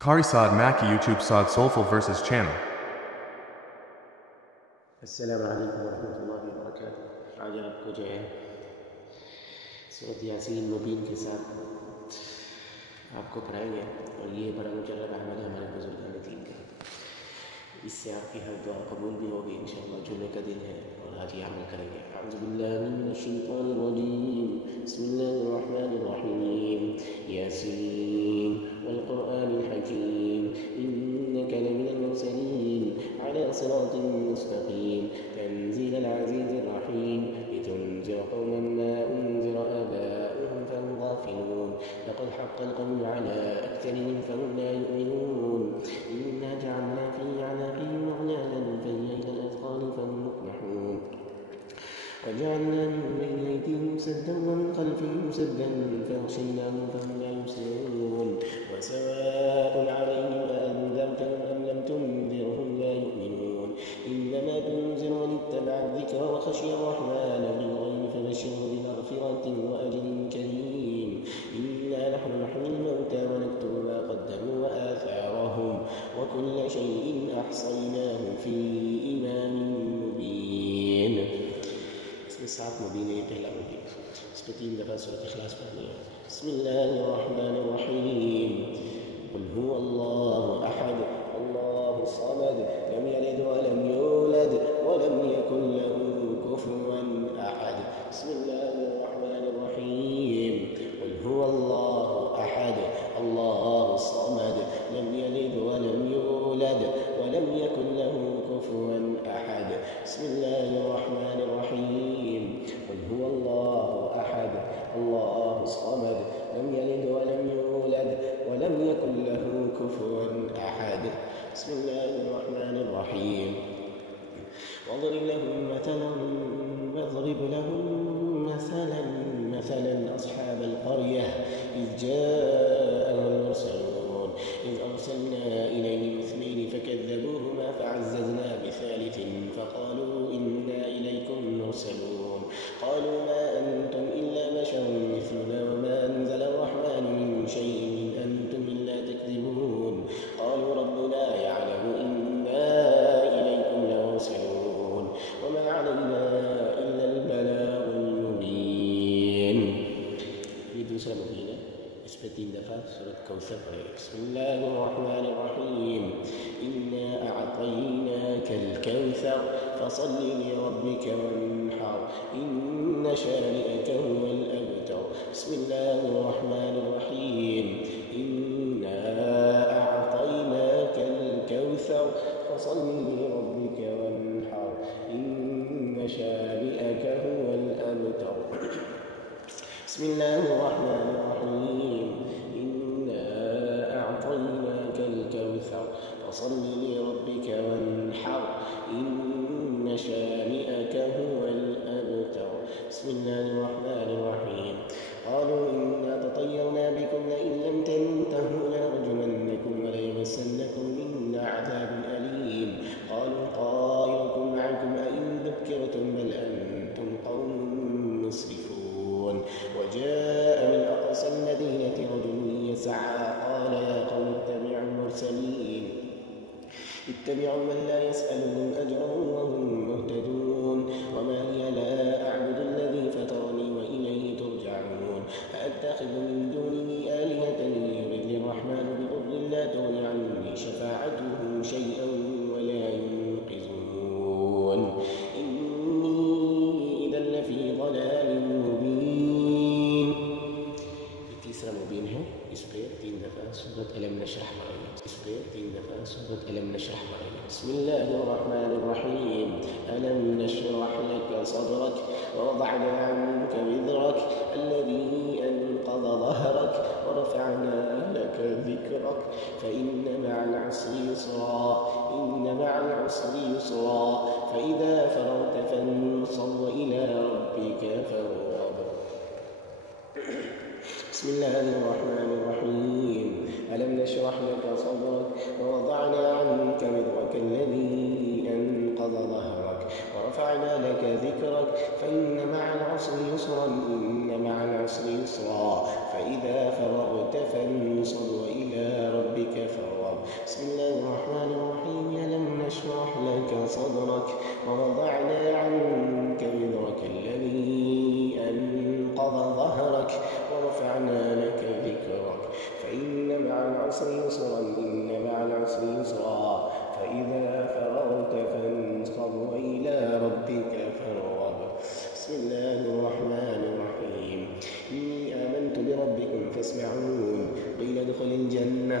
Kari Saad Maki YouTube Saad Soulful vs Channel. السلام عليكم ورحمة الله وبركاته. आज आपको जो है सूरत यासीन मुबीन के साथ आपको पढ़ाएंगे और ये बड़ा मुजर्रब अमल है हमारे बुजुर्गान दीन का। इससे आपकी हर दुआ कबूल भी होगी इंशाअल्लाह। जुमे का दिन है और आज ये अमल करेंगे। अऊज़ु बिल्लाहि मिनश शैतानिर रजीम। बिस्मिल्लाहिर रहमानिर रहीम। यासीन वल क़ुरआनिल हकीम इन्नका लमिनल मुरसलीन अला सिरातिन मुस्तक़ीम तंज़ीलल अज़ीज़िर रहीम लितुनज़िरा क़ौमन मा उनज़िरा आबाउहुम फहुम गाफ़िलून लक़द हक़्क़ल क़ौलु अला अक्सरिहिम फहुम ला युमिनून इन्ना जअलना फ़ी अनाक़िहिम अग़लाlan फ़हिय इला الأذقان فهم مقمحون وجعلنا من بين أيديهم سدا ومن خلفهم سدا فأغشيناهم فهم لا يبصرون وسواء عليهم أأنذرتهم أم لم تنذرهم لا يؤمنون إنما تنذر من اتبع الذكر وخشي الرحمن بالغيب فبشره بمغفرة وأجر كريم إنا نحن نحيي الموتى ونكتب ما قدموا وآثارهم وكل شيء أحصيناه في إمام مبين. इसमें 7 मुबीन है, पहला मुबीन। इस पर 3 दफ़ा सूरत इखलास पढ़नी है। बिस्मिल्लाहिर्रहमानिर्रहीम। क़ुल हुवल्लाहु अहद अल्लाहु समद लम यलिद वलम यूलद वलम यकुल लहू कुफुवन अहद। बिस्मिल्लाहिर्रहमानिर्रहीम। क़ुल हुवल्लाहु अहद अल्लाहु समद लम यलिद वलम यूलद वलम यकुल लहू कुफुवन अहद। बिस्मिल्लाहिर्रहमानिर्रहीम। قل هو الله أحد الله الصمد لم يلد ولم يولد ولم يكن له كفوا أحد. بسم الله الرحمن الرحيم. واضرب لهم مثلا أصحاب القرية إذ جاءهم المرسلون إذ أرسلنا إليهم 2 فكذبوهما فعززنا بثالث فقالوا إنا إليكم مرسلون قالوا ما أنتم إلا بشر مثلنا وما أنزل الرحمن من شيء إن أنتم إلا تكذبون قالوا ربنا يعلم إنا إليكم لمرسلون وما علينا إلا البلاغ المبين. في दूसरा महीना इस पे 3 दफ़ा सूरत कौसर पढ़ेगा। बिस्मिल्लाहिर्रहमानिर्रहीम। इन्ना अअतैनाकल कौसर फसल लिरब्बिक वन्हर इन्न शानिअक हुवल अबतर। बिस्मिल्लाहिर्रहमानिर्रहीम। इन्ना अअतैनाकल कौसर फसल लिरब्बिक वन्हर इन्न शानिअक हुवल अबतर। بسم الله الرحمن الرحيم. إنا أعطيناك الكوثر فصل لربك وانحر إن شانئك هو الأبتر. بسم الله الرحمن الرحيم. قالوا إنا تطيرنا بكم لئن لم تنتهوا لنرجمنكم وليمسنكم منا عذاب أليم. قالوا طائركم معكم أئن ذكرتم بل أنتم قوم مسرفون. وجاء من أقصى المدينة رجل يسعى قال يا قوم اتبعوا المرسلين اتبعوا من لا يسألهم أجرا وهم مهتدون وما لي لا أعبد الذي فطرني وإليه ترجعون أأتخذ من دونه آلهة يردني الرحمن بضر لا تغن عني شفاعتهم شيئا ولا ينقذون إني إذا لفي ضلال مبين. तीसरा मुबीन है। इस पे 3 दफ़ा सूरत अलम नशरह पढ़ेंगे। इस पे 3 दफ़ा सूरत अलम नशरह पढ़ेंगे। बिस्मिल्लाहिर्रहमानिर्रहीम। अलम नशरह लक सदरक ववضعنا عنك وزرك الذي أنقض ظهرك ورفعنا لك ذكرك فإن مع العسر يسرا إن مع العسر يسرا فإذا فرغت فانصب وإلى ربك فارغب. بسم الله الرحمن الرحيم. ألم نشرح لك صدرك ووضعنا عنك وزرك الذي أنقض ظهرك ورفعنا لك ذكرك فإن مع العسر يسرا إن مع العسر يسرا فإذا فرغت فانصب وإلى ربك فارغب. صدرك ووضعنا عنك وزرك الذي أنقض ظهرك ورفعنا لك ذكرك فإن مع العسر يسرا إن مع العسر يسرا فإذا فرغت فانصب وإلى ربك فارغب. بسم الله الرحمن الرحيم. إني آمنت بربكم فاسمعون. قيل ادخل الجنة.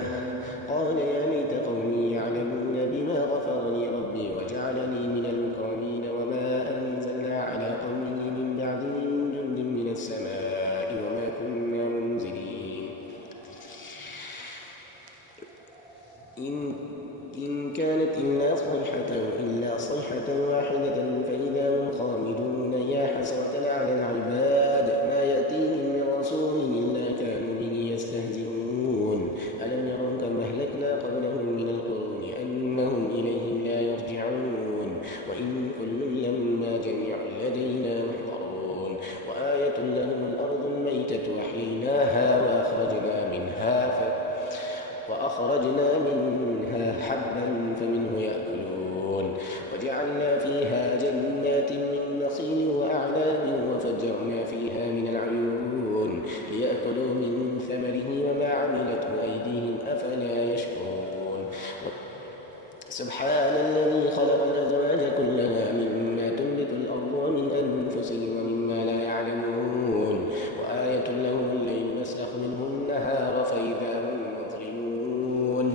قال يا ليت قومي يعلمون بما غفر لي ربي وجعلني من المكرمين وما أنزلنا على قومه من بعد من جند من السماء وما كنا منزلين. إن كانت إلا صيحة واحدة فإذا هم خامدون. يا حسرة على العباد ما يأتيهم من رسول إلا كانوا به يستهزئون. ألم يروا كم أهلكنا قبلهم من القرون أنهم إليهم لا يرجعون وإن كل لما جميع لدينا محضرون. وآية لهم الأرض الميتة أحييناها وأخرجنا منها حبا فمنه يأكلون. وجعلنا فيها جنات من نخيل وأعناب وفجرنا فيها من العيون ليأكلوا من ثمره وما عملته أيديهم أفلا يشكرون. سبحان الذي خلق الأزواج كلها مما تنبت الأرض ومن أنفسهم ومما لا يعلمون. وآية لهم الليل نسلخ منه النهار فإذا هم مظلمون.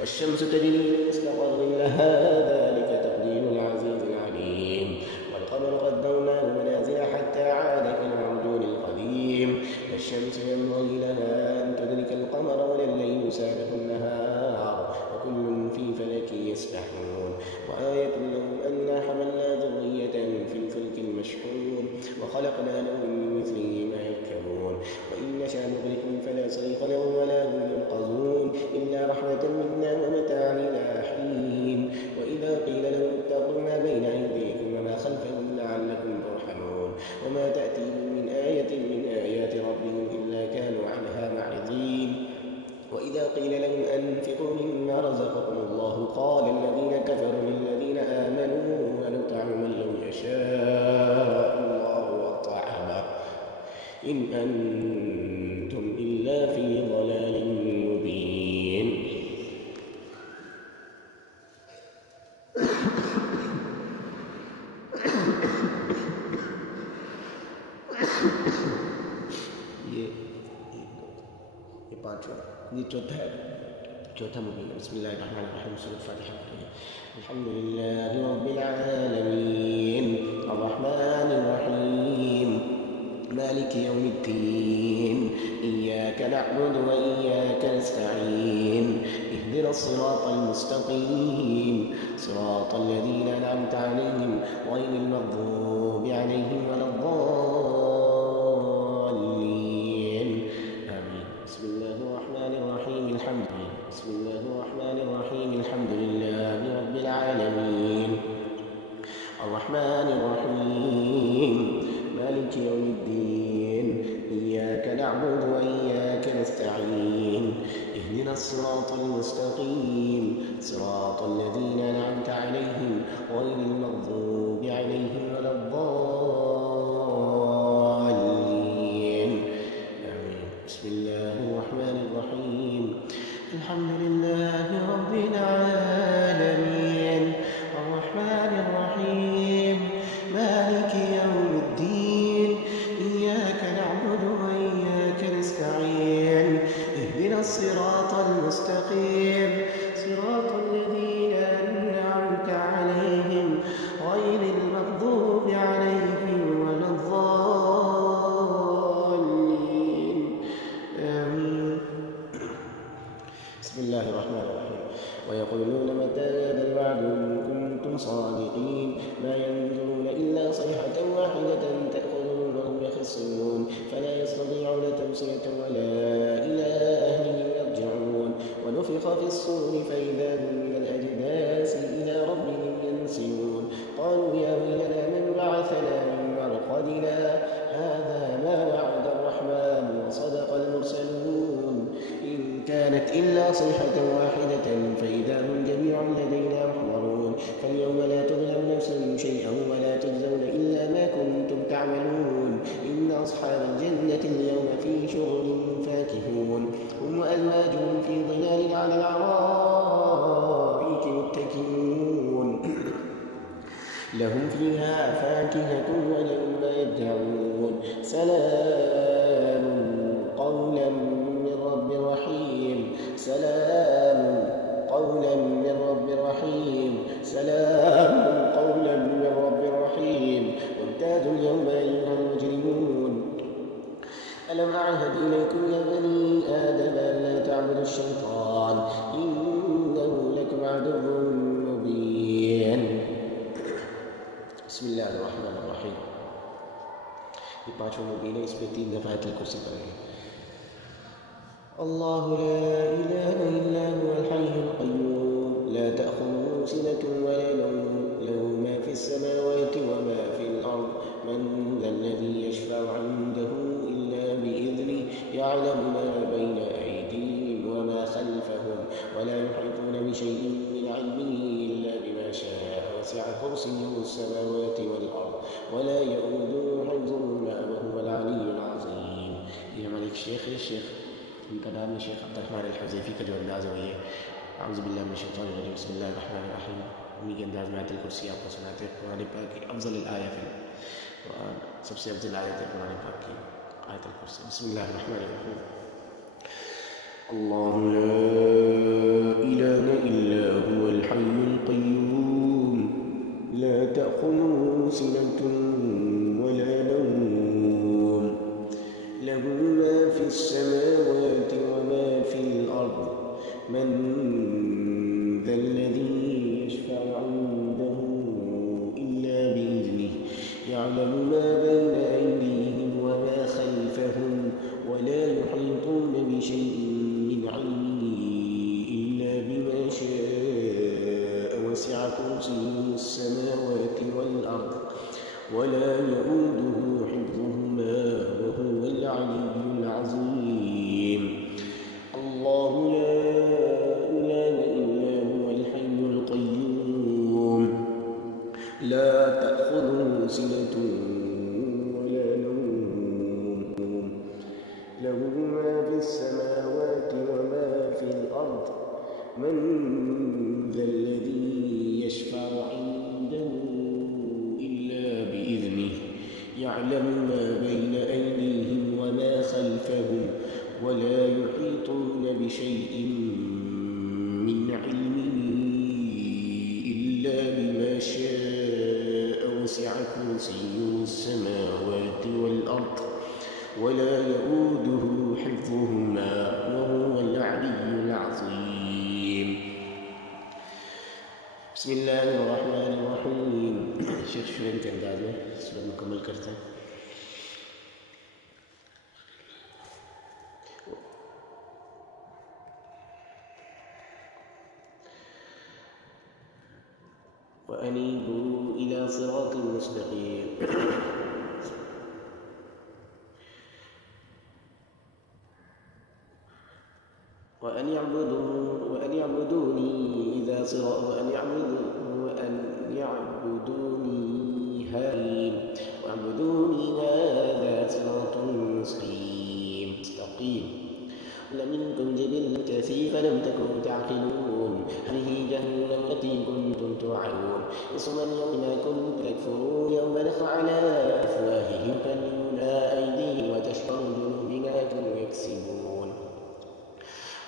والشمس تجري لمستقر لها ذلك تقدير العزيز العليم. والقمر قدرناه منازل حتى عاد كالعرجون القديم. والشمس ينبغي لها أن تدرك القمر ولا الليل سابق النهار وكل في فلك يسبحون. وآية لهم أنا حملنا ذريتهم في الفلك المشحون وخلقنا لهم من مثله ما يركبون. وإن نشأ نغرقهم فلا صريخ لهم ولا هم ينقذون إلا رحمة منا ومتاعا إلى حين. وإذا قيل لهم اتقوا ما بين أيديكم وما خلفكم لعلكم ترحمون. وما تأتيهم من آية من آيات ربهم إلا كانوا عنها معرضين. وإذا قيل لهم أنفقوا مما رزقكم الله قال الذين كفروا للذين آمنوا ونطعم من لو يشاء الله أطعمه إن أنتم إلا في ضلال مبين. ये चौथा मुबीन। बिस्मिल्लाहिर्रहमानिर्रहीम। सूरह फातिहा। الحمد لله رب العالمين الرحمن الرحيم مالك يوم الدين إياك نعبد وإياك نستعين اهدنا الصراط المستقيم صراط الذين أنعمت عليهم غير المغضوب عليهم ولا الضالين آمين. بسم الله الرحمن الرحيم الحمد لله رب العالمين الرحمن الرحيم مالك يوم الدين إياك نعبد وإياك نستعين اهدنا الصراط المستقيم صراط الذين أنعمت عليهم غير المغضوب عليهم ولا الضالين آمين. بسم الله الرحمن الرحيم الحمد لله رب العالمين الرحمن الرحيم مالك يوم الدين إياك نعبد وإياك نستعين اهدنا الصراط المستقيم صراط الذين أنعمت عليهم غير المغضوب عليهم ولا الضالين آمين. بسم الله الرحمن الرحيم. ويقولون متى هذا الوعد إن كنتم صادقين ما ينظرون إلا صيحة واحدة تأخذهم وهم يخصمون فلا يستطيعون توصية ولا إلى أهلهم يرجعون. ونفخ في الصور فإذا هم من الأجداث إلى ربهم ينسلون. قالوا يا ويلنا من بعثنا من مرقدنا هذا ما وعد الرحمن وصدق المرسلون إن كانت إلا صيحة واحدة فإذا هم جميع لدينا محضرون. فاليوم لا تغني منكم شيئا ولا تجزون إلا ما كنتم تعملون إن أصحاب الجنة اليوم في شغل فاكهون هم وأزواجهم في ظلال على الأرائك متكئون لهم فيها فاكهة ولهم ما يدعون سلام قولا من رب رحيم سلام قولا من رب رحيم سلام قولا من رب رحيم وامتازوا اليوم أيها المجرمون ألم أعهد إليكم يا بني آدم ألا تعبدوا الشيطان إنه لكم عدو مبين بسم الله الرحمن الرحيم ये पांचों मुबीन है इसमें 3 दफ़ा आयत कुर्सी पढ़ेंगे الله لا إله إلا هو الحي القيوم لا تأخذه سنة ولا نوم له ما في السماوات وما في الأرض من ذا الذي يشفع عنده إلا بإذنه يعلم ما بين أيديهم وما خلفهم ولا يحيطون بشيء من علمه إلا بما شاء وسع كرسيه السماوات والأرض ولا يؤوده حفظهما وهو العلي العظيم يا ملك الشيخ उनका नाम है शेख अब्दुर्रहमान अल-हुज़ैफ़ी का जो अंदाज़ है ये अऊज़ु बिल्लाहि मिनश शैतानिर रजीम बिस्मिल्लाहिर रहमानिर रहीम उन्हीं के अंदाज़ में आयतुल कुर्सी आपको सुनाते हैं कुरान पाक की अफ़ज़ल आयत है कुरान सबसे अफ़ज़ल आयत है कुरान पाक की आयतुल कुर्सी बिस्मिल्लाहिर रहमानिर रहीम अल्लाहु ला इलाहा इल्ला हुवल हय्युल क़य्यूम ला तअख़ुज़ुहु सिनतुन वला नौम लहू मा फ़िस समावाति वमा फ़िल अर्द मन ذا الذي يشفع عنده إلا بإذنه يعلم ما بين أيديهم وما خلفهم ولا يحيطون بشيء من علمه إلا بما شاء وسع كرسيه السماوات والأرض ولا يؤوده حفظهما وهو العلي العظيم الله لا إله إلا هو الحي القيوم لا تأخذه سنة ولا نوم له ما في السماوات وما في الأرض من ذا الذي يشفع عنده إلا بإذنه يعلم ما بين أيديهم وما خلفهم ولا يحيطون بشيء من علمه إلا بما شاء وسع كرسيه السماوات والأرض ولا يؤوده حفظهما وهو العلي العظيم بسم الله الرحمن الرحيم शेख शुरू के अंदाज में सूरत मुकम्मल करते हैं وأنيبوا إلى صراط مستقيم وأن يعبدوني إذا صراط وأن يعبدوني هذا صراط مستقيم لمنكم جبلة كثيفا لم تكونوا تعقلون هذه جهنم التي كنتم توعدون يصوم اليوم ما كنتم تكفرون يوم نختم على أفواههم فليمنى أيديهم وتشهد جنوبهم بما كانوا يكسبون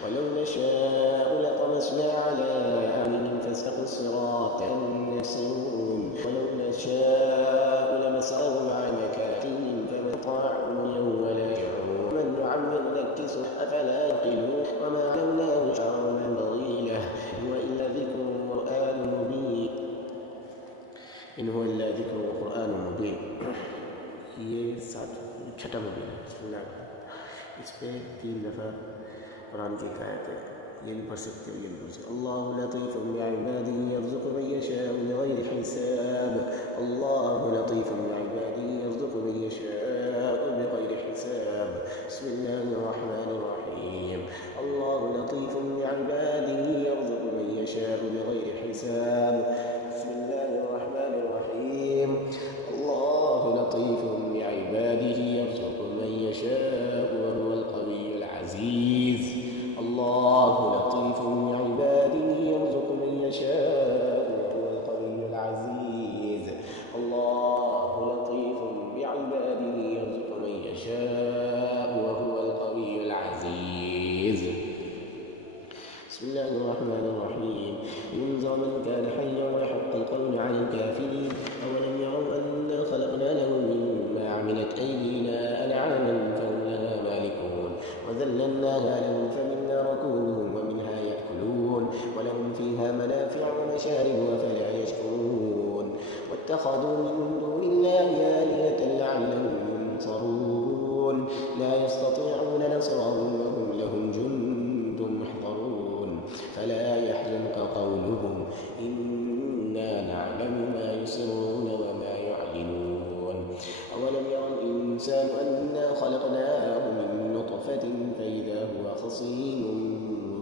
ولو نشاء لطمسنا على أعينهم فاستبقوا الصراط يبصرون ولو نشاء لمسخهم على مكاتبهم فما طاعوا اليوم ولا يرجعون من نعمر نكسه أفلا يعقلون وما علمناه شرعا ينبغي له هو إلا ذكر وقرآن مبين إن هو إلا ذكر وقرآن مبين ये छठा मुबीन है इस पे 3 दफ़ा कुरान की आयत है ये भी पढ़ सकते हो ये भी पढ़ सकते अल्लाह लतीफ़ बिइबादिही यरज़ुक़ु मन यशाअ बिग़ैरि हिसाब अल्लाह लतीफ़ बिइबादिही यरज़ुक़ु मन यशाअ बिग़ैरि हिसाब बिस्मिल्लाहिर रहमानिर रहीम अल्लाह लतीफ़ बिइबादिही यरज़ुक़ु मन यशाअ बिग़ैरि हिसाब बिस्मिल्लाहिर रहमानिर रहीम لطيف بعباده يرزق من يشاء وهو القوي العزيز. الله لطيف بعباده يرزق من يشاء وهو القوي العزيز. بسم الله الرحمن الرحيم. ينذر من كان حيا ويحق القول على الكافرين. أولم يروا أنا خلقنا لهم مما عملت أيدينا أنعاما فهم لها مالكون وذللناها لهم فمنها ركوبهم ومنها يأكلون ولهم فيها منافع ومشارب أفلا يشكرون. واتخذوا من دون الله آلهة لعلهم ينصرون. لا يستطيعون نصرهم وهم لهم جند محضرون. فلا يحزنك قولهم إنا نعلم ما يسرون وما يعلنون. أولم ير الإنسان أنا خلقناه من نطفة فإذا هو خصيم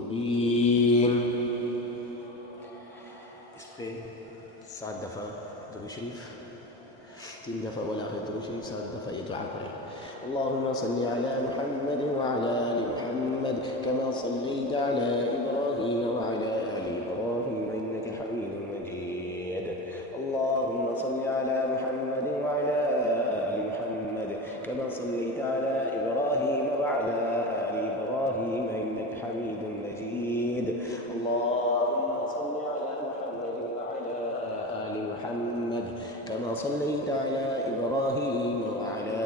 مبين. इस पे 7 दफ़ा दुरूद शरीफ, 3 दफ़ा वला दुरूद शरीफ, 7 दफ़ा ये दुआ करें। اللهم صل على محمد وعلى آل محمد كما صليت على إبراهيم وعلى آل إبراهيم إنك حميد مجيد. اللهم صل على محمد وعلى آل محمد كما صليت على إبراهيم وعلى آل إبراهيم إنك حميد مجيد. اللهم صل على محمد وعلى آل محمد كما صليت على إبراهيم وعلى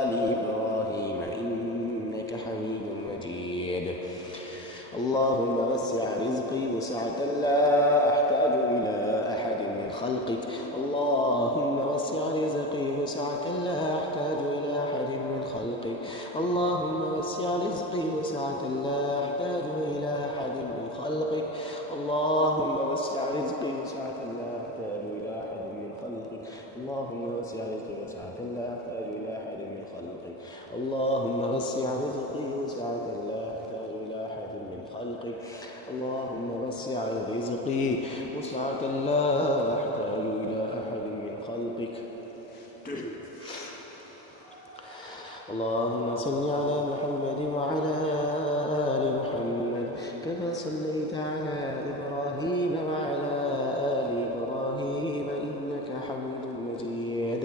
آل إبراهيم إنك حميد مجيد. اللهم وسع رزقي وسعة لا أحتاج إلى أحد من خلقك. اللهم وسع رزقي وسعة لا أحتاج إلى أحد من خلقك. اللهم وسع رزقي وسعة لا أحتاج إلى أحد من خلقك. اللهم وسع رزقي وسعة لا أحتاج إلى أحد من خلقك. اللهم وسع رزقي وسعة لا أحتاج إلى أحد من خلقك. اللهم وسع رزقي وسعة لا أحتاج إلى أحد من خلقك. اللهم وسع رزقي وسعة لا أحتاج إلى أحد من خلقك. اللهم صل على محمد وعلى آل محمد كما صليت على إبراهيم وعلى آل إبراهيم إنك حميد مجيد.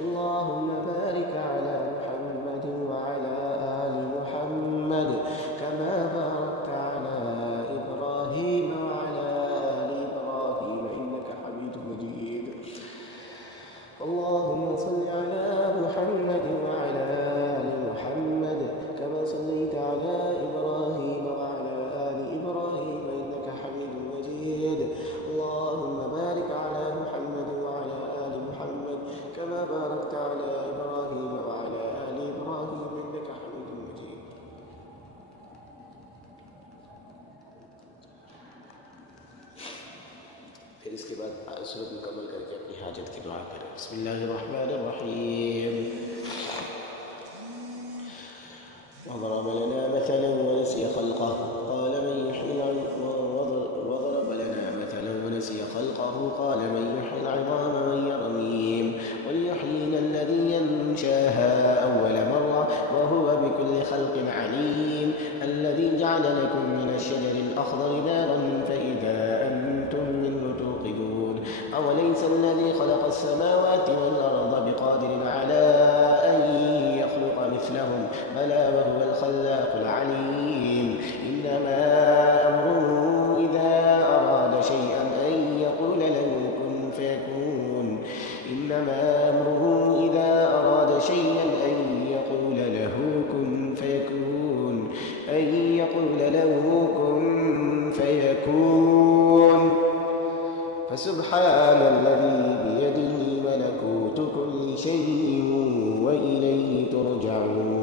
اللهم بارك على محمد وعلى آل محمد كما باركت على إبراهيم وعلى آل إبراهيم إنك حميد مجيد. اللهم صل على محمد وعلى آل محمد كما صليت على إبراهيم وعلى آل إبراهيم إنك حميد مجيد. اللهم بارك على محمد وعلى آل محمد كما باركت على إبراهيم وعلى آل إبراهيم إنك حميد مجيد. फिर इसके बाद सूरत मुकम्मल करके अपनी हाजत की दुआ करें। बिस्मिल्लाहिर्रहमानिर्रहीम। وضرب لنا مثلا ونسي خلقه قال من يحيي وضرب لنا مثلا ونسي خلقه قال من يحيي العظام وهي رميم قل يحيينا الذي ينشاها أول مرة وهو بكل خلق عليم الذي جعل لكم من الشجر الأخضر نارا فإذا أنتم منه توقدون أوليس الذي خلق السماوات والأرض بقادر على أن يخلق مثلهم بلى وهو الخلاق العليم إنما أمره إذا أراد شيئا أن يقول له كن فيكون إنما أمره إذا أراد شيئا أن يقول له كن فيكون أن يقول له كن فيكون فسبحان الذي بيده ملكوت كل شيء وإليه ترجعون.